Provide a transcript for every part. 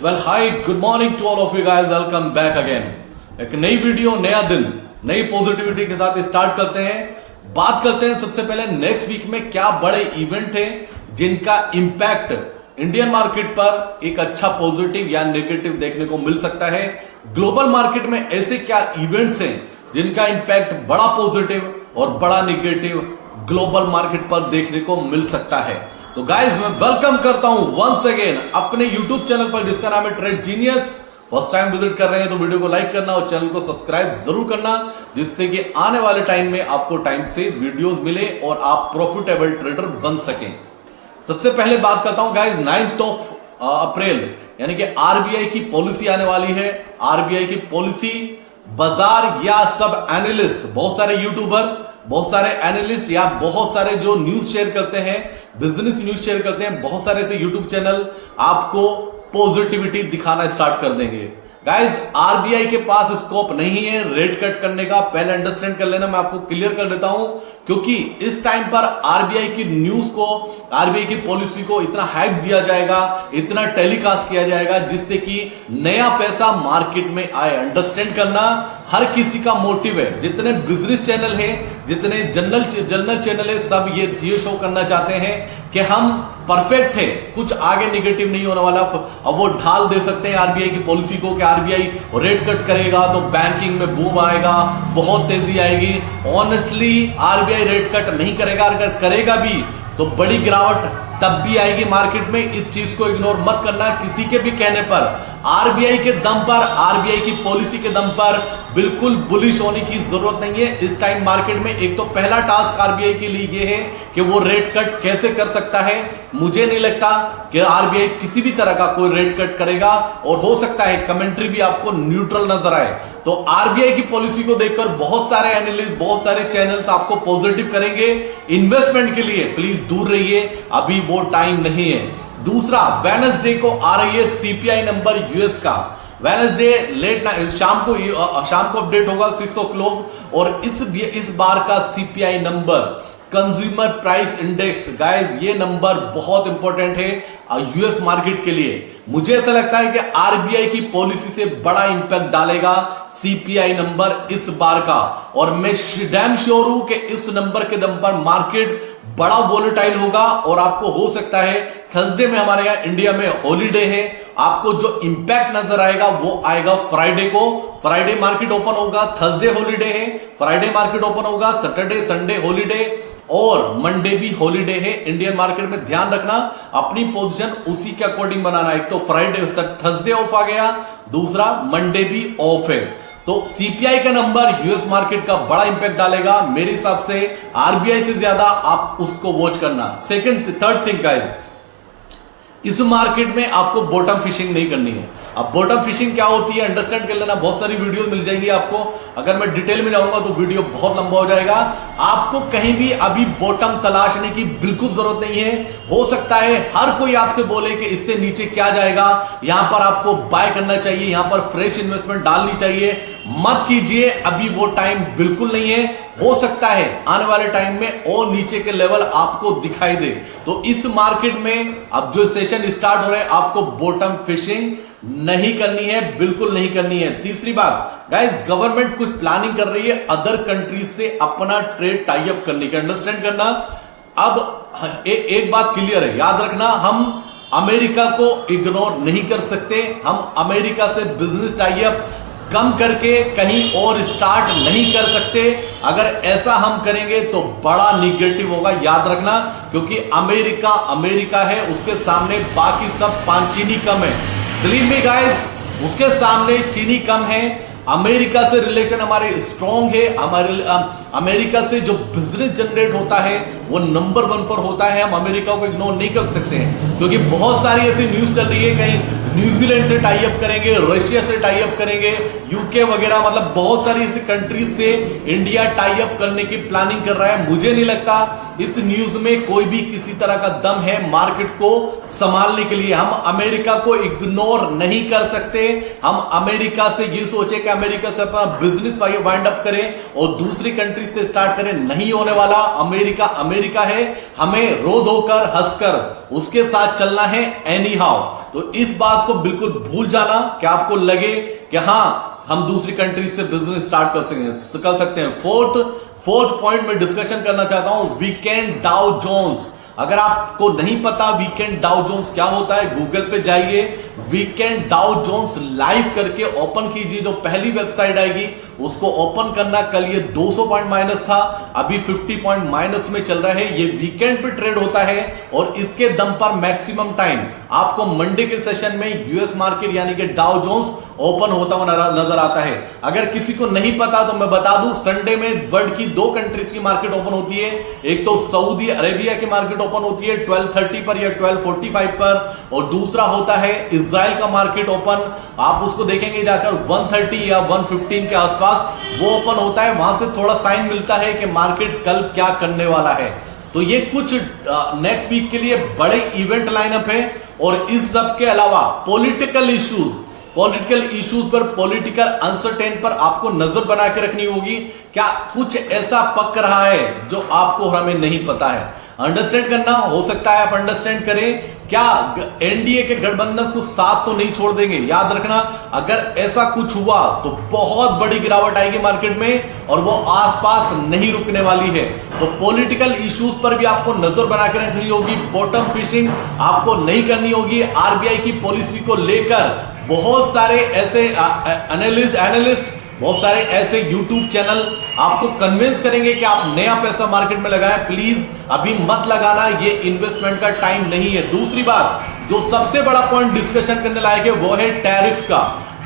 Well hi good morning to all of you guys, welcome back again. एक नई video, नया दिन, नई पॉजिटिविटी के साथ स्टार्ट करते हैं। बात करते हैं सबसे पहले नेक्स्ट वीक में क्या बड़े इवेंट हैं जिनका इंपैक्ट इंडियन मार्केट पर एक अच्छा पॉजिटिव या नेगेटिव देखने को मिल सकता है। ग्लोबल मार्केट में ऐसे क्या इवेंट्स हैं जिनका इंपैक्ट बड़ा पॉजिटिव और बड़ा नेगेटिव ग्लोबल मार्केट पर देखने को मिल सकता है। तो गाइज मैं वेलकम करता हूं वंस अगेन अपने यूट्यूब चैनल पर जिसका नाम है trade genius. First time visit कर रहे हैं तो वीडियो को लाइक करना और चैनल को सब्सक्राइब जरूर करना, जिससे कि आने वाले टाइम में आपको टाइम से वीडियोस मिले और आप प्रॉफिटेबल ट्रेडर बन सकें। सबसे पहले बात करता हूं गाइज 9 अप्रैल यानी कि आरबीआई की पॉलिसी आने वाली है। आरबीआई की पॉलिसी बाजार या सब एनालिस्ट, बहुत सारे यूट्यूबर, बहुत सारे एनालिस्ट या बहुत सारे जो न्यूज शेयर करते हैं, बिजनेस न्यूज शेयर करते हैं, बहुत सारे ऐसे यूट्यूब चैनल आपको पॉजिटिविटी दिखाना स्टार्ट कर देंगे। गाइज आरबीआई के पास स्कोप नहीं है रेट कट करने का, पहले अंडरस्टैंड कर लेना। मैं आपको क्लियर कर देता हूं क्योंकि इस टाइम पर आरबीआई की न्यूज को, आरबीआई की पॉलिसी को इतना हाइप दिया जाएगा, इतना टेलीकास्ट किया जाएगा जिससे कि नया पैसा मार्केट में आए। अंडरस्टैंड करना हर किसी का मोटिव है, जितने बिजनेस चैनल हैं, जितने जनरल चैनल है, सब ये शो करना चाहते हैं कि हम परफेक्ट है, कुछ आगे नेगेटिव नहीं होने वाला। अब वो ढाल दे सकते हैं आरबीआई की पॉलिसी को कि आरबीआई रेट कट करेगा तो बैंकिंग में बूम आएगा, बहुत तेजी आएगी। ऑनेस्टली आरबीआई रेट कट नहीं करेगा, अगर करेगा भी तो बड़ी गिरावट तब भी आएगी मार्केट में। इस चीज को इग्नोर मत करना किसी के भी कहने पर। आरबीआई के दम पर, आरबीआई की पॉलिसी के दम पर बिल्कुल बुलिश होने की जरूरत नहीं है इस टाइम मार्केट में। एक तो पहला टास्क आरबीआई के लिए यह है कि वो रेट कट कैसे कर सकता है। मुझे नहीं लगता कि आरबीआई किसी भी तरह का कोई रेट कट करेगा, और हो सकता है कमेंट्री भी आपको न्यूट्रल नजर आए। तो आरबीआई की पॉलिसी को देखकर बहुत सारे एनालिस्ट, बहुत सारे चैनल्स आपको पॉजिटिव करेंगे। इन्वेस्टमेंट के लिए प्लीज दूर रहिए, अभी वो टाइम नहीं है। दूसरा, वेडनेसडे को आ रही है सीपीआई नंबर यूएस का। वेडनेसडे लेट शाम को अपडेट होगा 6 o'clock, और इस बार का CPI number consumer price index, guys ये नंबर बहुत इंपॉर्टेंट है यूएस मार्केट के लिए। मुझे ऐसा लगता है कि आरबीआई की पॉलिसी से बड़ा इंपैक्ट डालेगा सीपीआई नंबर इस बार का, और मैं डैम श्योर हूं कि इस नंबर के दम पर मार्केट बड़ा वोलेटाइल होगा। और आपको हो सकता है थर्सडे में हमारे यहां इंडिया में हॉलीडे है, आपको जो इंपैक्ट नजर आएगा वो आएगा फ्राइडे को। फ्राइडे मार्केट ओपन होगा, थर्सडे हॉलीडे है, फ्राइडे मार्केट ओपन होगा, सैटरडे संडे हॉलीडे और मंडे भी हॉलीडे है इंडियन मार्केट में। ध्यान रखना, अपनी पोजीशन उसी के अकॉर्डिंग बनाना। एक तो फ्राइडे थर्सडे ऑफ आ गया, दूसरा मंडे भी ऑफ है। तो सीपीआई का नंबर यूएस मार्केट का बड़ा इंपैक्ट डालेगा मेरे हिसाब से। आरबीआई से ज्यादा आप उसको वॉच करना। थर्ड थिंग गाइस, इस मार्केट में आपको बॉटम फिशिंग नहीं करनी है। अब बॉटम फिशिंग क्या होती है अंडरस्टैंड कर लेना, बहुत सारी वीडियो मिल जाएंगी आपको। अगर मैं डिटेल में जाऊंगा तो वीडियो बहुत लंबा हो जाएगा। आपको कहीं भी अभी बॉटम तलाशने की बिल्कुल जरूरत नहीं है। हो सकता है हर कोई आपसे बोले कि इससे नीचे क्या जाएगा, यहां पर आपको बाय करना चाहिए, यहां पर फ्रेश इन्वेस्टमेंट डालनी चाहिए। मत कीजिए, अभी वो टाइम बिल्कुल नहीं है। हो सकता है आने वाले टाइम में और नीचे के लेवल आपको दिखाई दे। तो इस मार्केट में अब जो सेशन स्टार्ट हो रहे हैं, आपको बॉटम फिशिंग नहीं करनी है, बिल्कुल नहीं करनी है। तीसरी बात गाइस, गवर्नमेंट कुछ प्लानिंग कर रही है अदर कंट्रीज से अपना ट्रेड टाई अप करने का। अंडरस्टैंड करना। अब एक बात क्लियर है, याद रखना, हम अमेरिका को इग्नोर नहीं कर सकते। हम अमेरिका से बिजनेस टाई अप कम करके कहीं और स्टार्ट नहीं कर सकते। अगर ऐसा हम करेंगे तो बड़ा निगेटिव होगा, याद रखना, क्योंकि अमेरिका है, उसके सामने बाकी सब पांचीनी कम है। बिलीव मी गाइस, उसके सामने चीनी कम है। अमेरिका से रिलेशन हमारे स्ट्रॉन्ग है। हमारे अमेरिका से जो बिजनेस जनरेट होता है वो नंबर 1 पर होता है। हम अमेरिका को इग्नोर नहीं कर सकते हैं, क्योंकि बहुत सारी ऐसी न्यूज चल रही है, कहीं न्यूजीलैंड से टाई अप करेंगे, रशिया से टाई अप करेंगे, यूके वगैरह, मतलब बहुत सारी ऐसी कंट्रीज से इंडिया टाई अप करने की प्लानिंग कर रहा है। मुझे नहीं लगता इस न्यूज में कोई भी किसी तरह का दम है मार्केट को संभालने के लिए। हम अमेरिका को इग्नोर नहीं कर सकते। हम अमेरिका से ये सोचे कि अमेरिका से अपना बिजनेस वाइंड अप करें और दूसरी कंट्री कंट्री से स्टार्ट करें, नहीं होने वाला। अमेरिका अमेरिका है, हमें रो धोकर हंसकर उसके साथ चलना है एनी हाउ। तो इस बात को बिल्कुल भूल जाना कि आपको लगे कि हां हम दूसरी कंट्री से बिजनेस स्टार्ट कर सकते हैं। फोर्थ पॉइंट में डिस्कशन करना चाहता हूं, वीकेंड डाउ जोन्स। अगर आपको नहीं पता वीकेंड डाउ जोन्स क्या होता है, गूगल पे जाइए, वीकेंड डाउ जोन्स लाइव करके ओपन कीजिए। जो पहली वेबसाइट आएगी उसको ओपन करना। कल ये 200 पॉइंट माइनस था, अभी 50 पॉइंट माइनस में चल रहा है। ये वीकेंड पे ट्रेड होता है और इसके दम पर मैक्सिमम टाइम आपको मंडे के सेशन में यूएस मार्केट यानी कि डाउ जोन्स ओपन होता हुआ नजर आता है। अगर किसी को नहीं पता तो मैं बता दूं, संडे में वर्ल्ड की 2 कंट्रीज की मार्केट ओपन होती है। एक तो सऊदी अरेबिया की मार्केट ओपन होती है 12:30 पर या 12:45 पर, और दूसरा होता है इजराइल का मार्केट ओपन। आप उसको देखेंगे जाकर 1:30 या 1:15 के आसपास वो ओपन होता है। वहां से थोड़ा साइन मिलता है कि मार्केट कल क्या करने वाला है। तो ये कुछ नेक्स्ट वीक के लिए बड़े इवेंट लाइनअप है। और इस सब के अलावा पॉलिटिकल इश्यूज पर, पॉलिटिकल अनसर्टेन पर आपको नजर बना के रखनी होगी। क्या कुछ ऐसा पक रहा है जो आपको और हमें नहीं पता है? अंडरस्टैंड करना, हो सकता है आप अंडरस्टैंड करें। क्या एनडीए के गठबंधन कुछ साथ तो नहीं छोड़ देंगे? याद रखना, अगर ऐसा कुछ हुआ तो बहुत बड़ी गिरावट आएगी मार्केट में और वो आसपास नहीं रुकने वाली है। तो पॉलिटिकल इश्यूज पर भी आपको नजर बना के रखनी होगी। बॉटम फिशिंग आपको नहीं करनी होगी। आरबीआई की पॉलिसी को लेकर बहुत सारे ऐसे एनालिस्ट, बहुत सारे ऐसे यूट्यूब चैनल आपको कन्विंस करेंगे कि आप नया पैसा मार्केट में लगाएं। प्लीज अभी मत लगाना, ये इन्वेस्टमेंट का टाइम नहीं है। दूसरी बात, जो सबसे बड़ा पॉइंट डिस्कशन करने लायक है वो है टैरिफ का,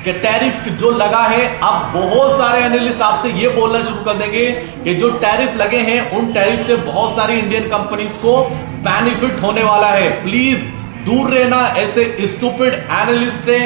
कि टैरिफ जो लगा है, अब बहुत सारे एनालिस्ट आपसे ये बोलना शुरू कर देंगे कि जो टैरिफ लगे हैं उन टैरिफ से बहुत सारी इंडियन कंपनीज को बेनिफिट होने वाला है। प्लीज दूर रहना ऐसे स्टूपिड एनालिस्ट से,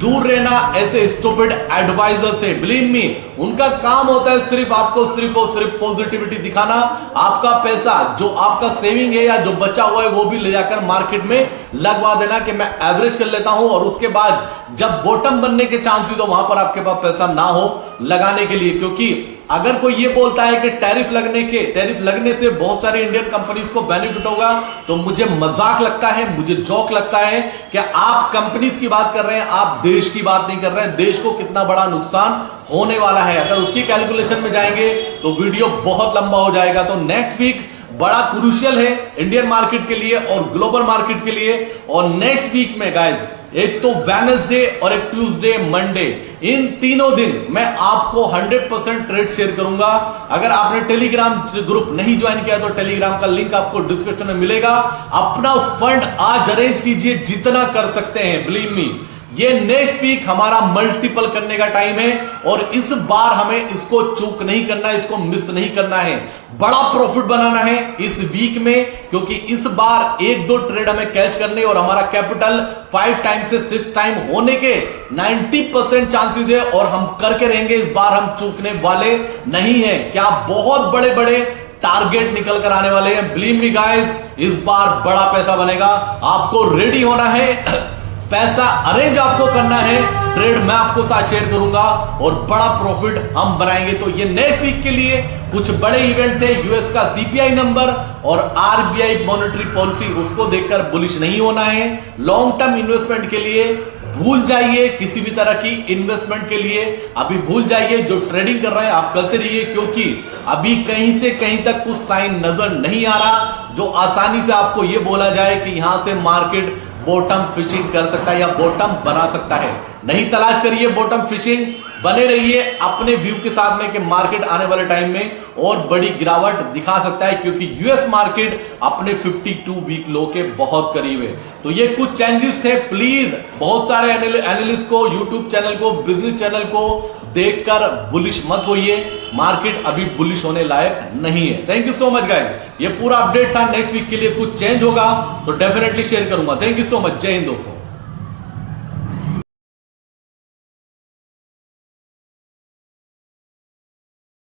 दूर रहना ऐसे स्टूपिड एडवाइजर से। बिलीव मी, उनका काम होता है सिर्फ आपको सिर्फ और सिर्फ पॉजिटिविटी दिखाना। आपका पैसा जो आपका सेविंग है या जो बचा हुआ है वो भी ले जाकर मार्केट में लगवा देना कि मैं एवरेज कर लेता हूं, और उसके बाद जब बॉटम बनने के चांस हुई तो वहां पर आपके पास पैसा ना हो लगाने के लिए। क्योंकि अगर कोई ये बोलता है कि टैरिफ लगने से बहुत सारी इंडियन कंपनीज को बेनिफिट होगा, तो मुझे मजाक लगता है, मुझे जोक लगता है कि आप कंपनीज की बात कर रहे हैं, आप देश की बात नहीं कर रहे हैं। देश को कितना बड़ा नुकसान होने वाला है, अगर उसकी कैलकुलेशन में जाएंगे तो वीडियो बहुत लंबा हो जाएगा। तो नेक्स्ट वीक बड़ा क्रूशियल है इंडियन मार्केट के लिए और ग्लोबल मार्केट के लिए। और नेक्स्ट वीक में गाइस, एक तो वेडनेसडे और एक ट्यूसडे मंडे, इन तीनों दिन मैं आपको 100% ट्रेड शेयर करूंगा। अगर आपने टेलीग्राम ग्रुप नहीं ज्वाइन किया तो टेलीग्राम का लिंक आपको डिस्क्रिप्शन में मिलेगा। अपना फंड आज अरेंज कीजिए जितना कर सकते हैं। बिलीव मी, ये नेक्स्ट वीक हमारा मल्टीपल करने का टाइम है और इस बार हमें इसको चूक नहीं करना, इसको मिस नहीं करना है। बड़ा प्रॉफिट बनाना है इस वीक में, क्योंकि इस बार 1-2 ट्रेड हमें कैच करने और हमारा कैपिटल 5 टाइम से 6 टाइम होने के 90% चांसेस है और हम करके रहेंगे। इस बार हम चूकने वाले नहीं है। क्या बहुत बड़े बड़े टारगेट निकल कर आने वाले हैं। बिलीव मी गाइस, इस बार बड़ा पैसा बनेगा। आपको रेडी होना है, पैसा अरेंज आपको करना है, ट्रेड मैं आपको साथ शेयर करूंगा और बड़ा प्रॉफिट हम बनाएंगे। तो ये नेक्स्ट वीक के लिए कुछ बड़े इवेंट थे। यूएस का सीपीआई नंबर और आरबीआई मॉनेटरी पॉलिसी, उसको देखकर बुलिश नहीं होना है। लॉन्ग टर्म इन्वेस्टमेंट के लिए भूल जाइए, किसी भी तरह की इन्वेस्टमेंट के लिए अभी भूल जाइए। जो ट्रेडिंग कर रहे हैं आप करते रहिए, क्योंकि अभी कहीं से कहीं तक कुछ साइन नजर नहीं आ रहा जो आसानी से आपको यह बोला जाए कि यहां से मार्केट बॉटम फिशिंग कर सकता है या बॉटम बना सकता है। नहीं तलाश करिए बॉटम फिशिंग, बने रहिए अपने व्यू के साथ में कि मार्केट आने वाले टाइम में और बड़ी गिरावट दिखा सकता है, क्योंकि यूएस मार्केट अपने 52 वीक लो के बहुत करीब है। तो ये कुछ चेंजेस थे। प्लीज बहुत सारे एनालिस्ट को, यूट्यूब चैनल को, बिजनेस चैनल को देखकर बुलिश मत होइए। मार्केट अभी बुलिश होने लायक नहीं है। Thank you so much guys, ये पूरा अपडेट था। नेक्स्ट वीक के लिए कुछ चेंज होगा तो डेफिनेटली शेयर करूंगा। Thank you so much. जय हिंद दोस्तों।